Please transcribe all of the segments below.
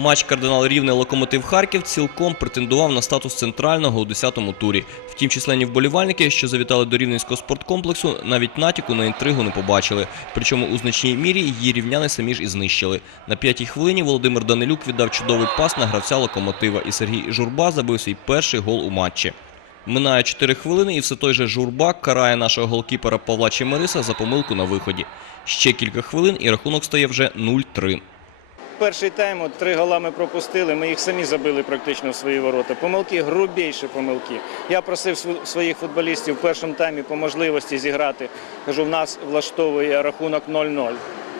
Матч кардинал Рівне Локомотив Харків цілком претендував на статус центрального у 10-му турі. Втім, численні вболівальники, що завітали до рівненського спорткомплексу, навіть натяку на інтригу не побачили. Причому у значній мірі її рівняни самі ж і знищили. На п'ятій хвилині Володимир Данилюк віддав чудовий пас на гравця локомотива, і Сергій Журба забив свій перший гол у матчі. Минає 4 хвилини, і все той же Журба карає нашого голкіпера Павла Чемериса за помилку на виході. Ще кілька хвилин, і рахунок стає вже 0-3. Перший тайм, от три гола ми пропустили, ми їх самі забили практично в свої ворота. Помилки, грубіші помилки. Я просив своїх футболістів в першому таймі по можливості зіграти. Кажу, в нас влаштовує рахунок 0-0.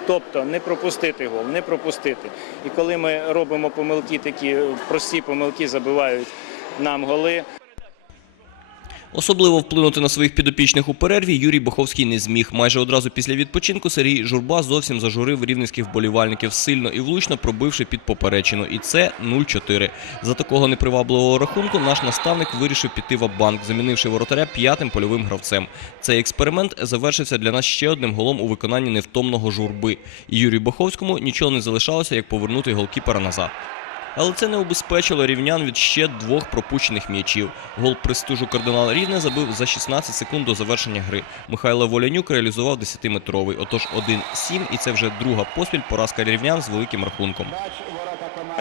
Тобто не пропустити гол, не пропустити. І коли ми робимо помилки, такі прості помилки забивають нам голи. Особливо вплинути на своїх підопічних у перерві Юрій Боховський не зміг. Майже одразу після відпочинку Сергій Журба зовсім зажурив рівненських вболівальників, сильно і влучно пробивши під поперечину. І це 0-4. За такого непривабливого рахунку наш наставник вирішив піти в банк замінивши воротаря п'ятим польовим гравцем. Цей експеримент завершився для нас ще одним голом у виконанні невтомного журби. І Юрію Боховському нічого не залишалося, як повернути голкіпера назад. Але це не убезпечило рівнян від ще двох пропущених м'ячів. Гол престижу кардинал Рівне забив за 16 секунд до завершення гри. Михайло Волянюк реалізував 10-метровий. Отож 1-7, і це вже друга поспіль поразка рівнян з великим рахунком.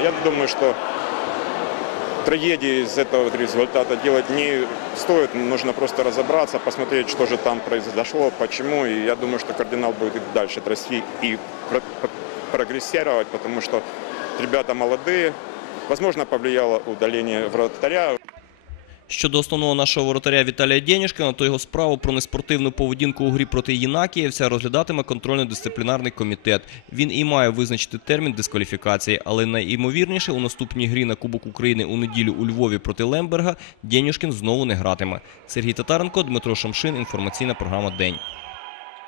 Я думаю, что трагедии из этого результата делать не стоит. Нужно просто разобраться, посмотреть, что же там произошло, почему. И я думаю, что кардинал будет и дальше расти и потому что ребята молодые. Возможно, повлияло удаление вратаря. Щодо основного нашого воротаря Віталія Дєнюшкина, то його справу про неспортивну поведінку у грі проти Єнакієвця розглядатиме контрольно-дисциплінарний комітет. Він і має визначити термін дискваліфікації, але найімовірніше у наступній грі на Кубок України у неділю у Львові проти Лемберга Дєнюшкін знову не гратиме. Сергій Татаренко, Дмитро Шамшин, інформаційна програма День.